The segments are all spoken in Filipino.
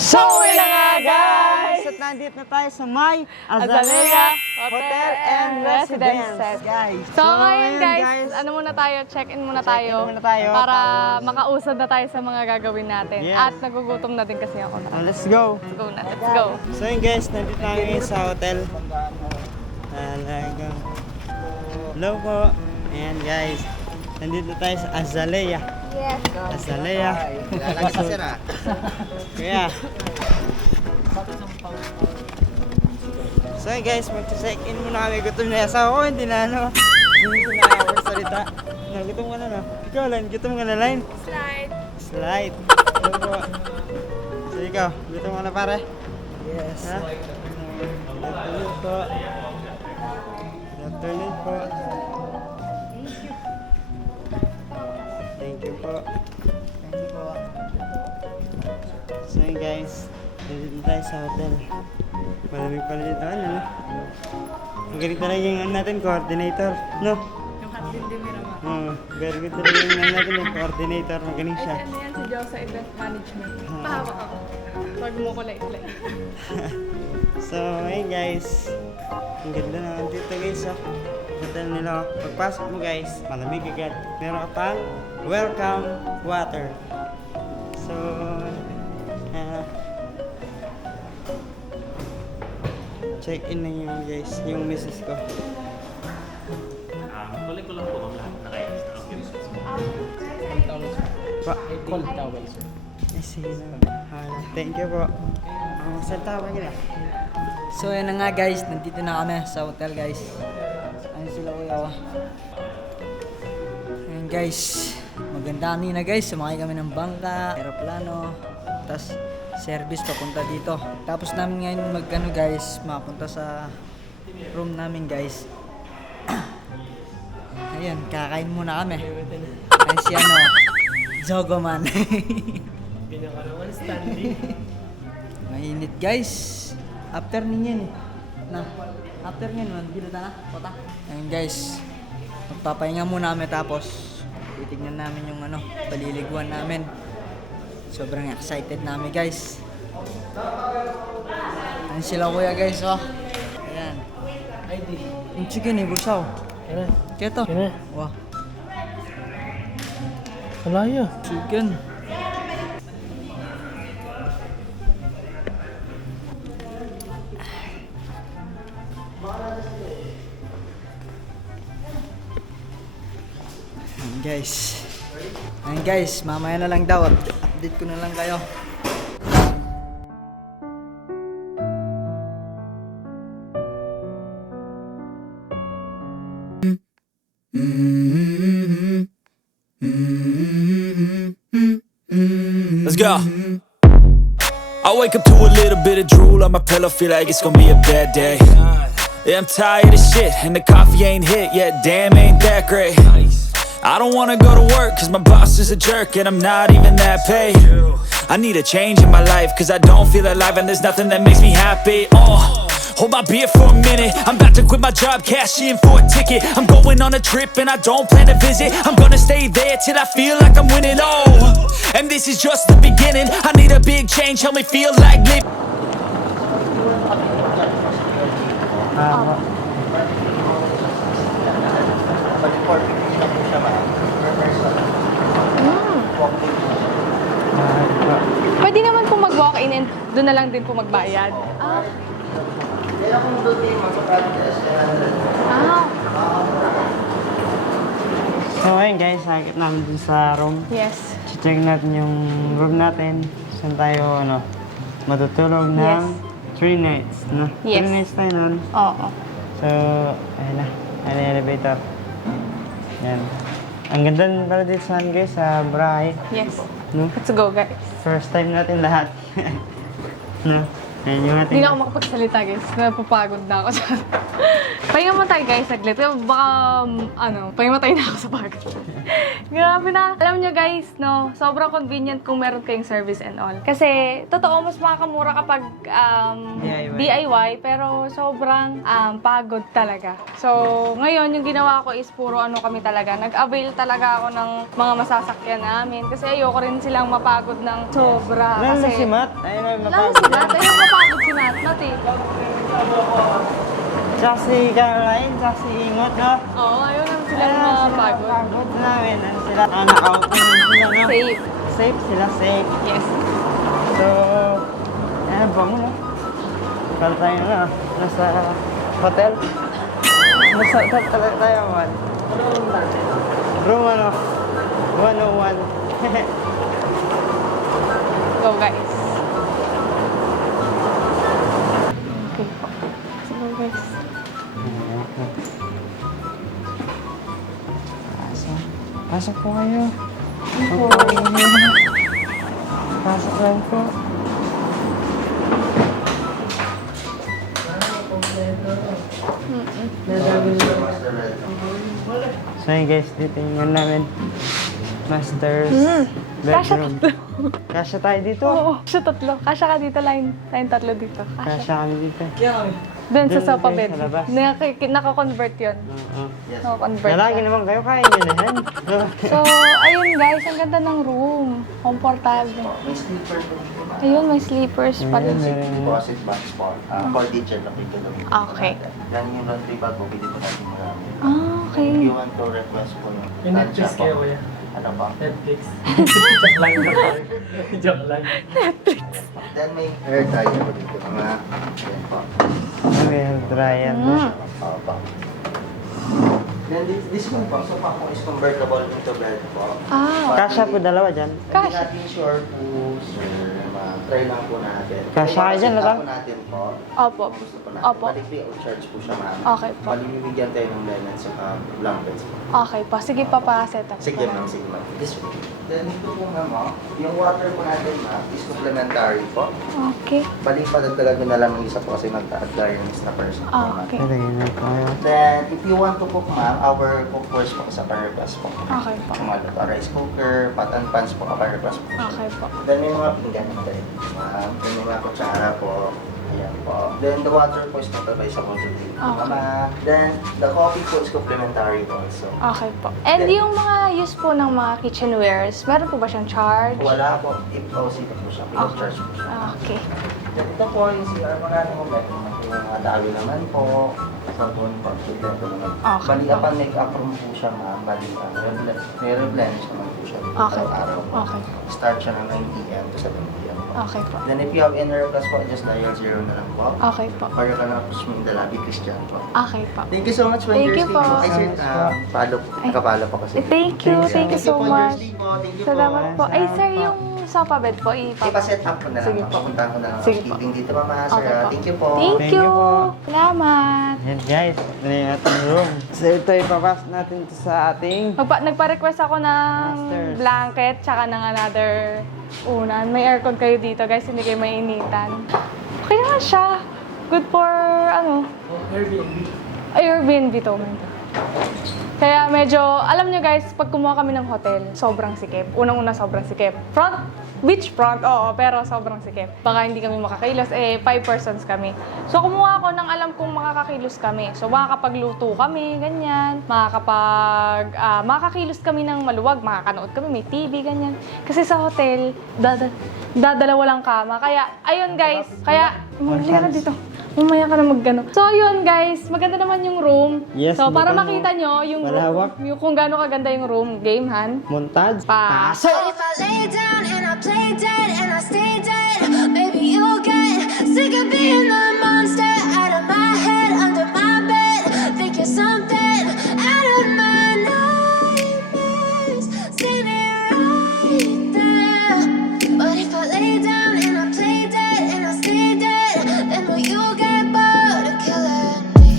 So, yun na nga guys! At nandito na tayo sa may Azalea Hotel and Residences. Guys. So ngayon guys, ano muna tayo, check-in muna tayo. Para makausad na tayo sa mga gagawin natin. Yes. At nagugutom na din kasi ako na. Let's go! Let's go na, let's go. So yun guys, nandito tayo ngayon sa hotel. Hello po. Ayan guys, nandito tayo sa Azalea. Yes. Azalea. Kaya. So guys, mag-check-in muna kami. Gutom na yung asawa ko, hindi na magsalita. Gutom ka na no? Ikaw Line, gutom ka na Line? Slide. Hello po. So ikaw, gutom ka na pare? Yes. Ha? Afternoon po. Afternoon po. Thank you po. So yun guys, dito tayo sa hotel. Malamig pala dito, ano? Magaling talaga yung ano natin, coordinator, no? Yung Hatlin Demirama. Oo, very good talaga yung ano natin, yung coordinator, magaling siya. Ano yan si Joe sa event management. Pahawak ako. Wag mo ko light-light. So, ayun guys, ang ganda naman dito guys, oh. Hotel nila, oh. Pagpasok mo guys, malamig agad. Meron ka pang welcome water. So, check-in na yun guys, yung misis ko. Kulit ko lang po ang lahat na kayo. Pa, Cold towel, sir. I see na. Thank you po. Salta pa gila. So yan na nga guys, nandito na kami sa hotel guys. Ayun sila kuya ko. Ayun guys, maganda kanina guys, sumakay kami ng bangka, aeroplano, tapos service papunta dito. Tapos namin ngayon magano guys, mapunta sa room namin guys. Ayun, kakain muna kami. Ayun si ano, Jogoman. Pinakaraman standing. Mainit guys. After ninyan eh. Na, after nyan, magdito na. Kota. Ayun guys. Magpapahinga muna kami tapos titignan namin yung ano, paliliguan namin. Sobrang excited namin guys. Ayun sila kuya guys oh. Ayan. Yung chicken eh, bursaw. Keto. Wah. Malaya. Chicken. Guys. Ayun guys, mamaya na lang daw. Update ko na lang kayo. Let's go. I wake up to a little bit of drool on my pillow, feel like it's gonna be a bad day. Yeah, I'm tired of shit, and the coffee ain't hit yet, damn, ain't that great. I don't wanna go to work, cause my boss is a jerk, and I'm not even that paid. I need a change in my life, cause I don't feel alive, and there's nothing that makes me happy. Hold my beer for a minute, I'm about to quit my job, cash in for a ticket. I'm going on a trip, and I don't plan to visit. I'm gonna stay there till I feel like I'm winning, and this is just the beginning. I need a big change, help me feel like living. Pwede naman po mag-walk-in and doon na lang din po magbayad. Ah. So ayun guys, sakit namin dun sa room. Yes. Check natin yung room natin. Saan tayo matutulog ng 3 nights. No? Yes. 3 nights tayo nun. Oo. So, ayun na. Ayun na yung elevator. Yan. Ang ganda pala dito sa guys, sa Boracay. Yes. No? Let's go guys. First time natin lahat. No? Ayan yung ating... Hindi na ako makapagsalita guys. Napapagod na ako. Pahinga mo tayo guys, saglit. Baka, pahinga mo tayo na ako sa pagod. Grabe na. Alam nyo guys, no, sobrang convenient kung meron kayong service and all. Kasi, totoo, mas makakamura kapag DIY, pero sobrang pagod talaga. So, ngayon, yung ginawa ko is puro kami talaga. Nag-avail talaga ako ng mga masasakyan namin. Kasi ayoko rin silang mapagod ng sobra. Lalo Kasi, si Matt. Ayun ang lalo si Matt. Ayun, mapagod si Matt. Matt eh. Tsaka si Caroline, tsaka si Ingot, no? Oo, ayun lang sila mapagod. Pagod namin. Ano sila? Naka-open sila, no? Safe. Safe sila, safe. Yes. So, ayan, bango, no? Para tayo na, nasa hotel. Nasa hotel talaga tayo, man. Room, 101. Go guys. Okay po. So go guys. Pasok po kayo. Pasok lang po. So yun guys, dito yung namin. Master's bedroom. Kasya tayo dito. Oo, siya tatlo. Kasya ka dito, line tatlo dito. Kasya kami dito. Doon sa Doon sofa kayo bed. sa labas. Naka-convert yun. Oo. Naka-convert Nalagi siya. naman kayo, kaya nyo na yan. So, ayun guys, ang ganda ng room. Komportable. Ayun, may sleepers pa din. Deposit box po. For digit na pito lang. Okay. Yan yung laundry bag po, pili po natin marami. Okay. If you want to request po yung Yung Netflix kayo, kuya. Ano pa? Netflix. Joke lang na po. Joke lang. Then may hair dryer po dito. Mga, yan po. Well, dryer. Pa. Then this one po, so pa po is convertible into bed po. Ah, Kasya po dalawa dyan. Hindi Kasya. natin sure po, sir. Try lang po natin. Kasya kayo dyan, Kasi Lata? po natin po. Opo. Kung gusto po natin. Opo. Balik po, charge po siya ma'am. Okay po. Palibigyan tayo ng blankets at blankets po. Okay po. Sige pa pa-set up. Sige ma'am, sige ma'am. This way. Then ito po ma'am, yung water po natin ma'am is complementary po. Okay. Balik pa dagdagan ko na lang ng isa po kasi nagka-adherence na person po ma'am. Okay. Pwede yun na po kayo. Then if you want to cook ma'am, our cookwares po sa request po. Okay po. Mga luto, rice cooker, pot and pans po, request po. Okay po. Then may mga pinggan po tayo. Ma'am, then may mga kutsara po. Ayan po. Then the water po is not advisable to drink. Okay. Then the coffee po is complementary also. Okay po. And yung mga use po ng mga kitchenwares, meron po ba siyang charge? Wala po. If OC po siya, pinag-charge po siya. Okay. Then ito po yung CR mo natin mo meron yung mga dami naman po. Sabon po, kompleto naman. Okay. Bali upon make-up room po siya ma'am. Bali may replenish naman po siya. Okay. Araw-araw po. Okay. Start siya ng 9 p.m. to 7 p.m. po. Okay po. Then if you have any request po, just dial 0 na lang po. Okay po. Or you can approach me in the lobby, Christian po. Okay po. Thank you so much for Thank your you stay po. Ay, sir, follow po. Nakapalo po kasi. Thank you. Thank you so for your much. stay po. Thank you Salamat po. Ay, Salamat sir, po. yung sofa bed po, Ipa-set up ko na lang. Sige po. Papuntahan ko na lang. Sige po. Keeping dito mama, sir. Okay po. Thank you po. Thank Thank you. you po. Salamat. Yan guys, ito na yung ating room. So ito ipapasok natin to sa ating... Nagpa-request ako ng Masters. blanket tsaka ng another unan. May aircon kayo dito guys, hindi kayo mainitan. Okay naman siya. Good for, Airbnb. Airbnb to. Kaya medyo, alam nyo guys, pag kumuha kami ng hotel, sobrang sikip. Unang-una sobrang sikip. Beach front, oo, pero sobrang sikip. Baka hindi kami makakilos, 5 persons kami. So kumuha ako ng alam kong makakakilos kami. So makakapagluto kami, ganyan. Makakakilos kami ng maluwag, makakanood kami, may TV, ganyan. Kasi sa hotel, dadalawa lang kama. Kaya, ayun guys, mamaya ka dito. Mamaya ka na maggano. So, yun guys, maganda naman yung room. Yes, so, para maganda. makita nyo yung Malawak. room, kung gaano kaganda yung room, game han. Montage. Pasok! If I lay down and I play dead and I stay dead, maybe you'll get sick of being the monster out of my head, under my bed. Think you're something out of my nightmares, standing right there. But if I lay down and I play dead and I stay dead, then will you get bored of killing me?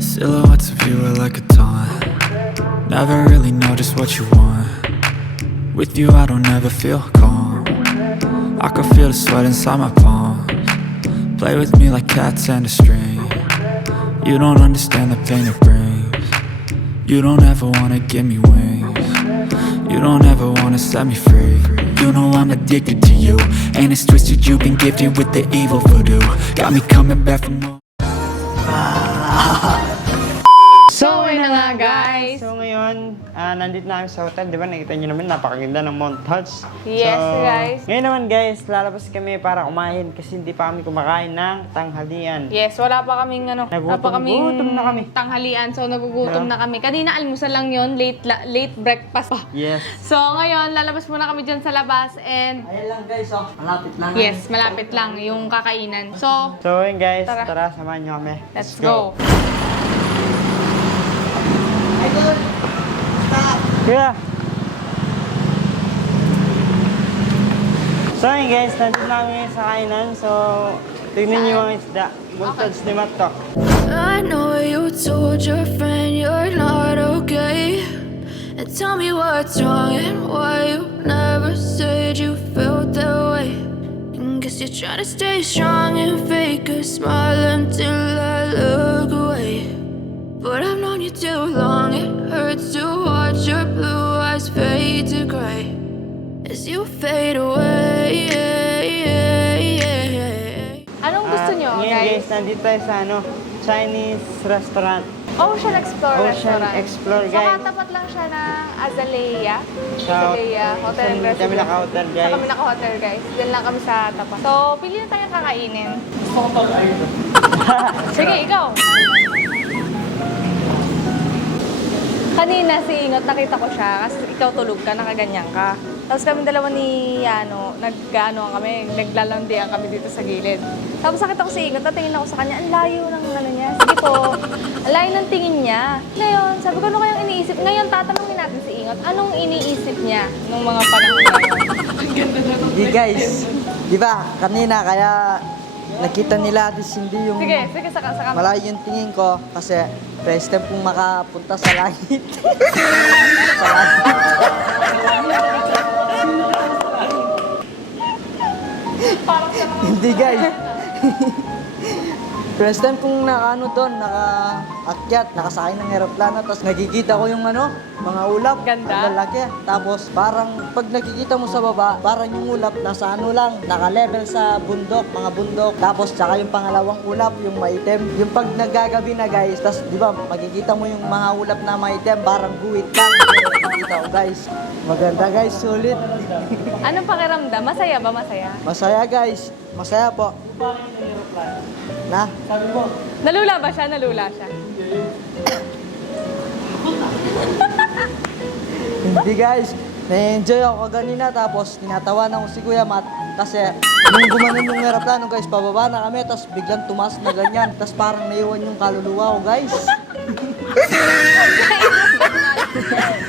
Silhouettes of you are like a taunt. Never really know just what you want. With you I don't ever feel calm. I can feel the sweat inside my palms. Play with me like cats and a string. You don't understand the pain it brings. You don't ever wanna give me wings. You don't ever wanna set me free. You know I'm addicted to you, and it's twisted you've been gifted with the evil voodoo. Got me coming back for more. So, ayun na nga guys. So ngayon, nandito na kami sa hotel. Di ba nakita nyo naman, napakaganda ng Mount Hodge. Yes, guys. Ngayon naman guys, lalabas kami para kumain kasi hindi pa kami kumakain ng tanghalian. Yes, wala pa kaming Gutom na kami. tanghalian. So, nagugutom na kami. Kanina, almusal lang yon, late breakfast pa. Yes. So, ngayon, lalabas muna kami dyan sa labas and Ayan lang guys, oh. Malapit lang. yes, malapit lang yung kakainan. So, So yun guys, Tara. tara samahan nyo kami. let's go. Kaya. So yun guys, nandito na kami sa kainan. So, tignan nyo yung isda. Buntods ni Matok. I know you told your friend you're not okay. And tell me what's wrong and why you never said you felt that way. And guess you're trying to stay strong and fake a smile until I look away. But I've known you too long, it hurts to watch your blue eyes fade to gray as you fade away. Anong gusto nyo, Ngayon guys? guys, nandito tayo sa Chinese restaurant. Ocean Explore Ocean Restaurant. Explore, So, guys. katapat lang siya ng Azalea. Sa Azalea Hotel and Kami Restaurant. naka-hotel Sa guys. kami naka-hotel, guys. Diyan lang kami sa tapat. So, pili na tayong kakainin. Sige, ikaw. Kanina si Ingot, nakita ko siya kasi ikaw tulog ka, nakaganyan ka. Tapos kami dalawa ni naglalandian kami dito sa gilid. Tapos nakita ko si Ingot, natingin ako sa kanya, ang layo ng ano niya. Sige po, ang layo ng tingin niya. Ngayon, sabi ko, ano kayong iniisip? Ngayon, tatanungin natin si Ingot, anong iniisip niya nung mga panahon na yun? Ang ganda na nung Di guys, di ba kanina kaya nakita nila at hindi yung Sige, saka. malayo yung tingin ko kasi first time kong makapunta sa langit. Sa langit. Hindi guys. First time kong nakaakyat, nakasakay ng aeroplano, tapos nakikita ko yung mga ulap. Ganda. Ang lalaki. Tapos parang pag nakikita mo sa baba, parang yung ulap nasa naka-level sa bundok, mga bundok. Tapos tsaka yung pangalawang ulap, yung maitim. Yung pag nagagabi na guys, tapos di ba, makikita mo yung mga ulap na maitim, parang guwit lang. Nakikita ko guys. Maganda guys, sulit. Anong pakiramdam? Masaya ba? Masaya? Masaya guys. Masaya po. Na? Nalula ba siya? Nalula siya. Hindi guys, na-enjoy ako kanina tapos tinatawanan ko si Kuya Matt kasi nung gumanon yung aeroplano guys, pababa na kami tapos biglang tumas na ganyan tapos parang naiwan yung kaluluwa ko guys.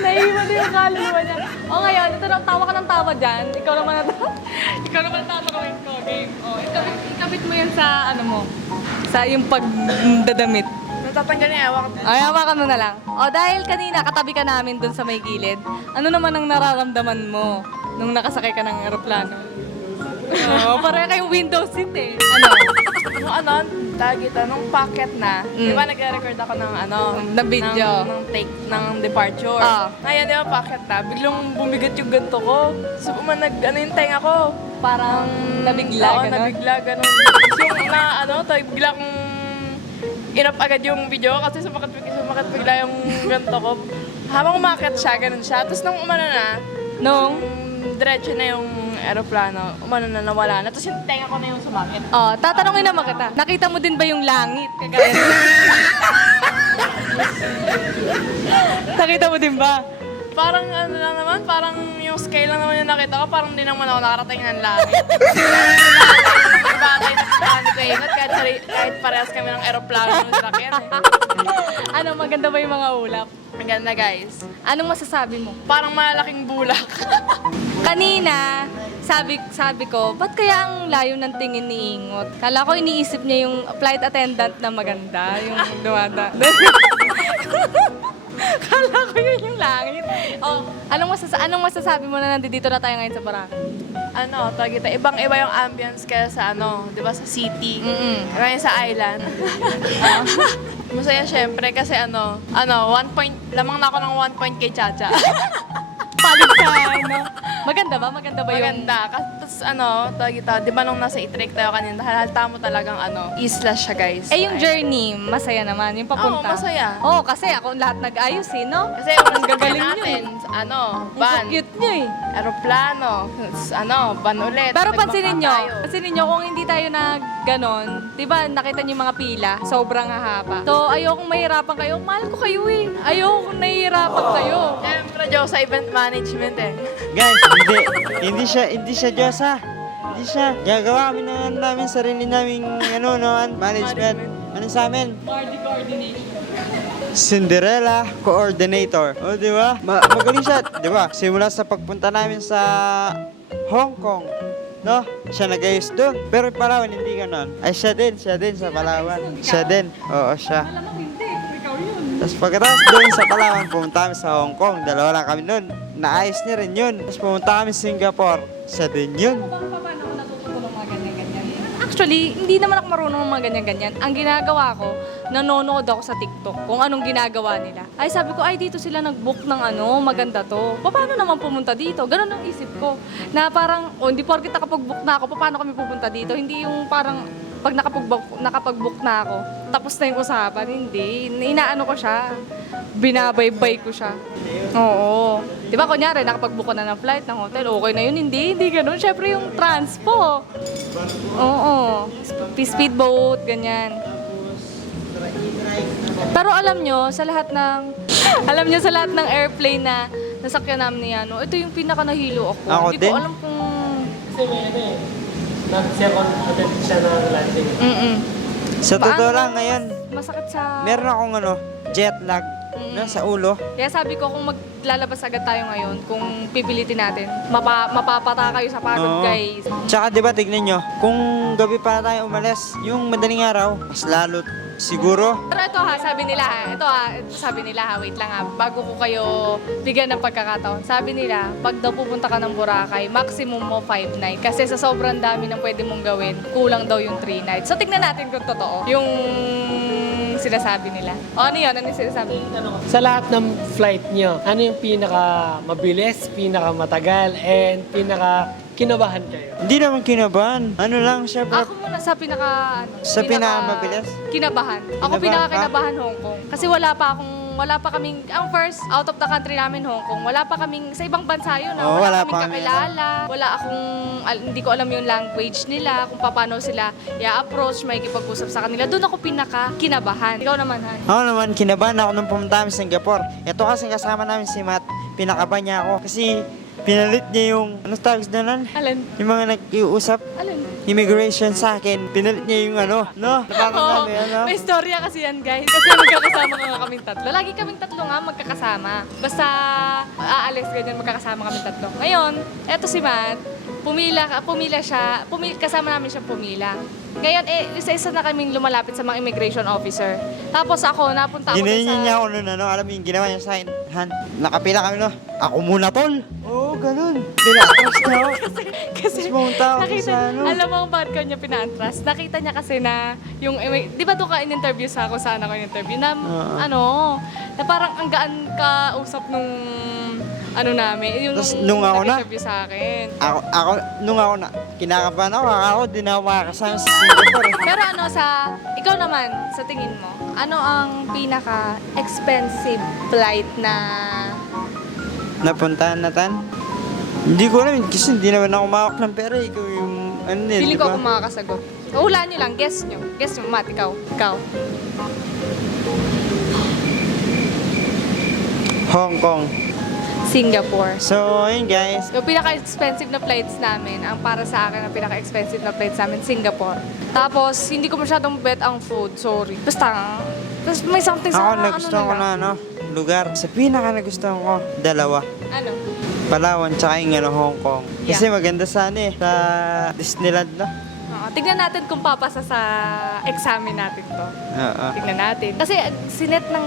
Naiwan din yung kaluluwa niya. O ngayon, ito na, tawa ka ng tawa dyan. Ikaw naman ang tatanungin ko, game. O, ikabit mo yan sa, sa yung pagdadamit. Natatanggal niya, hawak. Ay, hawakan mo na lang. O, dahil kanina, katabi ka namin dun sa may gilid, ano naman ang nararamdaman mo nung nakasakay ka ng aeroplano? Oo, parang kayong window seat eh. Ano? Nung packet na, di ba nagre-record ako ng Na video. ng take, ng departure. Ah. Ngayon, di ba packet na, biglang bumigat yung ganto ko. So, yung tenga ko. Parang nabigla, Oo, gano'n? nabigla, gano'n. So, biglang inap agad yung video kasi sumakat bigla yung ganto ko. Habang umakit siya, ganun siya. Tapos nung Nung? diretso na yung aeroplano, nawala na. Tapos yung tenga ko na yung sumakit. Oh, tatanungin naman kita. Nakita mo din ba yung langit? Kagaya Nakita mo din ba? Parang lang naman, parang yung scale lang naman yung nakita ko, parang di naman ako nakarating ng langit. Bagay na kami ko ingat kahit parehas kami ng aeroplano ng sakyan Ano, maganda ba yung mga ulap? Ang ganda guys. Anong masasabi mo? Parang malaking bulak. Kanina, sabi ko, ba't kaya ang layo ng tingin ni Ingot? Kala ko iniisip niya yung flight attendant na maganda, yung dumada. Kala ko yun yung langit. Oh, anong masasabi mo na nandito na tayo ngayon sa Boracay? Ano, tawag ito, ibang-iba yung ambience kaya sa ano, di ba, sa city. Ngayon sa island. Masaya syempre kasi ano, 1 point, lamang na ako ng 1 point kay Chacha. Palit sa ano. Maganda ba? Maganda ba yung... Maganda. Tapos ano, tawag ito, di ba nung nasa Itrek tayo kanina, halata mo talagang ano, isla siya guys. Eh, yung journey, masaya naman. Yung papunta. Oo, masaya. Oo, kasi ako lahat nag-ayos eh, no? Kasi yung Ang gagaling natin, ano, Ang van, cute niya eh. aeroplano, ano, van ulit. Pero Nagbangka tayo. pansinin nyo, kung hindi tayo nag ganon, di ba, nakita nyo yung mga pila, sobrang hahaba. So, ayokong mahirapan kayo. Mahal ko kayo eh. Ayokong nahihirapan kayo. Siyempre, Joe, sa event management eh. Guys, hindi siya Diyos ha. Hindi siya. Gagawa kami namin sarili naming management. Ano sa amin? Party coordination. Cinderella Coordinator. O, di ba? Magaling siya. Di ba? Simula sa pagpunta namin sa Hong Kong. No? Siya nag-ayos doon. Pero Palawan, hindi ganon. Ay, siya din sa Palawan. Siya din. Oo, siya. Malamang hindi. Ikaw yun. Tapos pagkatapos doon sa Palawan, pumunta kami sa Hong Kong. Dalawa lang kami doon. Naayos niya rin yun. Tapos pumunta kami sa Singapore. Siya din yun. Paano ako natututo ng mga ganyan-ganyan? Actually, hindi naman ako marunong ng mga ganyan-ganyan. Ang ginagawa ko, nanonood ako sa TikTok kung anong ginagawa nila. Ay, sabi ko, ay, dito sila nag-book ng maganda to. Paano naman pumunta dito? Ganun ang isip ko. Na parang, hindi porkit nakapag-book na ako, paano kami pupunta dito? Hindi yung parang, pag nakapag-book na ako, tapos na yung usapan. Hindi. Inaano ko siya. Binabaybay ko siya. Oo. Di ba, kunyari, nakapag-book ka na ng flight, ng hotel, okay na yun. Hindi ganun. Siyempre yung transpo. Oo. Speedboat, ganyan. Pero alam nyo, sa lahat ng airplane na nasakyan namin ni Yano, ito yung pinaka nahilo ako. Ako Hindi din. ko alam kung... Kasi may ano eh. Nag-second attempt siya ng landing. Sa totoo Paano lang ngayon, Masakit sa... meron akong jet lag no, sa ulo. Kaya sabi ko, kung maglalabas agad tayo ngayon, kung pipilitin natin, mapapata kayo sa pagod, Oo. guys. Tsaka diba, tignan nyo, kung gabi pa tayo umalis, yung madaling araw, mas lalo siguro. Pero ito sabi nila, wait lang ha, bago ko kayo bigyan ng pagkakataon. Sabi nila, pag daw pupunta ka ng Boracay, maximum mo 5 nights. Kasi sa sobrang dami ng pwede mong gawin, kulang daw yung 3 nights. So tignan natin kung totoo yung sinasabi nila. O ano yun? Ano yung sinasabi? Sa lahat ng flight nyo, ano yung pinaka mabilis, pinaka matagal, and pinaka kinabahan kayo? Hindi naman kinabahan. Ano lang, syempre. Ako muna sa Sa pinakamabilis? Kinabahan. Ako Kinabahan pinaka ka? kinabahan Hong Kong. Kasi wala pa kaming, ang first out of the country namin Hong Kong, wala pa kaming, sa ibang bansa yun, Oo, wala wala kaming pa kami, kakilala, wala akong, hindi ko alam yung language nila, kung paano sila i-approach, may kipag-usap sa kanila. Doon ako pinaka kinabahan. Ikaw naman, Han. Ako naman, kinabahan ako nung pumunta kami sa Singapore. Ito kasi kasama namin si Matt, pinakabahan niya ako. Kasi pinalit niya yung, ano tawag na lang? Alin? Yung mga nag-iusap, Alin? immigration sa akin. Pinalit niya yung no? Oo, Napakasama ano? may storya kasi yan, guys. Kasi magkakasama nga kaming tatlo. Lagi kaming tatlo nga magkakasama. Basta aalis ganyan, magkakasama kaming tatlo. Ngayon, eto si Matt, kasama namin siya pumila. Ngayon, isa-isa na kaming lumalapit sa mga immigration officer. Tapos ako, napunta ako Ginanyan sa... niya ako nun, alam mo yung ginawa niya sa akin, Han, nakapila kami, no? Ako muna, tol! Oo, ganun. Pinaatras niya ako. Kasi pumunta ako nakita, sa ano. alam mo kung bakit ko niya pinaantras? Nakita niya kasi na yung, di ba doon ka in-interview sa ako, saan ako in-interview, na na parang ang gaan ka usap nung namin, yung Tas nung ako na? nag-interview sa akin. Nung ako na, kinakabahan ako, di na ako makakasama sa Singapore. Pero ikaw naman, sa tingin mo, ano ang pinaka-expensive flight na Napuntahan na tan? Hindi ko alam, kasi hindi naman ako mawak ng pera. Ikaw yung, feeling di ko ba? kung makakasagot? Hulaan nyo lang, guess nyo. Guess nyo, Matt, ikaw. Hong Kong. Singapore. So, ayun guys. Yung pinaka-expensive na flights namin, ang para sa akin, ang pinaka-expensive na flights namin, Singapore. Tapos, hindi ko masyadong bet ang food, sorry. Basta, may something sa Ako nagustuhan ko na lugar. Sa pinaka nagustuhan ko, dalawa. Ano? Palawan, tsaka yung Hong Kong. Kasi maganda sa sa Disneyland, no? Tignan natin kung papasa sa examen natin to. Oo. Tignan natin. Kasi sinet ng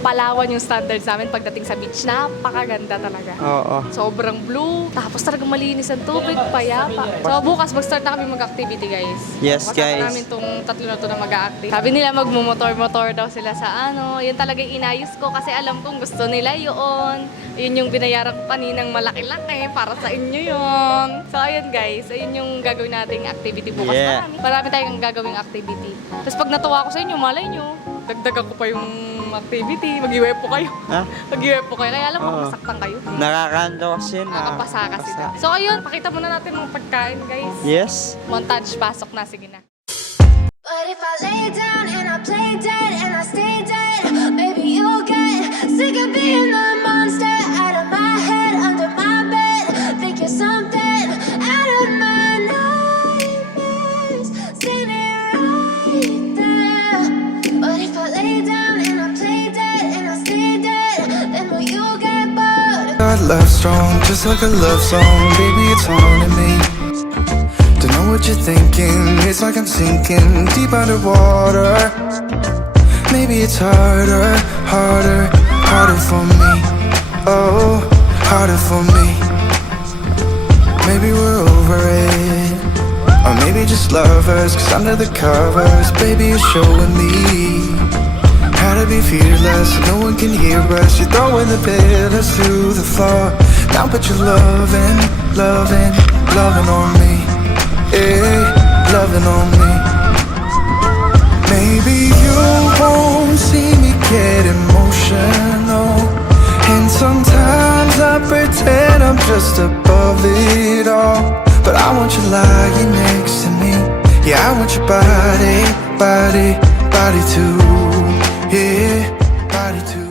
Palawan yung standards namin pagdating sa beach. Napakaganda talaga. Oo. Sobrang blue. Tapos talagang malinis ang tubig, payapa. So bukas mag-start na kami mag-activity, guys. Yes, Kasama guys. namin tong tatlo na to na mag-activity. Sabi nila magmumotor-motor daw sila sa ano. Yun talaga yung inayos ko kasi alam kong gusto nila yun. Yun yung binayaran ko kaninang malaki-laki para sa inyo yun. So ayun guys, ayun yung gagawin nating activity bukas. Yeah. Marami tayong gagawing activity. Tapos pag natuwa ko sa inyo, malay nyo, dagdagan ko pa yung activity. Mag-iweb po kayo. Ha? Mag-iweb po kayo. Kaya alam mo, Oo. masaktan kayo. Nakakando kasi na. Nakapasa kasi. So ayun, pakita muna natin mga pagkain guys. Yes. Montage, pasok na. Sige na. But if I lay down and I play dead and I stay dead, maybe you'll get sick of being the monster out of my head, under my bed. Think you're something out of my nightmares, standing right there. But if I lay down and I play dead and I stay dead, then will you get bored? Our love strong, just like a love song. Baby, it's haunting me. Don't know what you're thinking. It's like I'm sinking deep underwater. Maybe it's harder, harder, harder for me. Oh, harder for me. Maybe we're over it, or maybe just lovers. 'Cause under the covers, baby, you're showing me how to be fearless, no one can hear us. You're throwing the pillars to the floor. Now put your loving, loving, loving on me. Yeah, loving on me. Maybe you won't see me get emotional, and sometimes I pretend I'm just above it all. But I want you lying next to me. Yeah, I want your body, body, body too. Yeah, body too.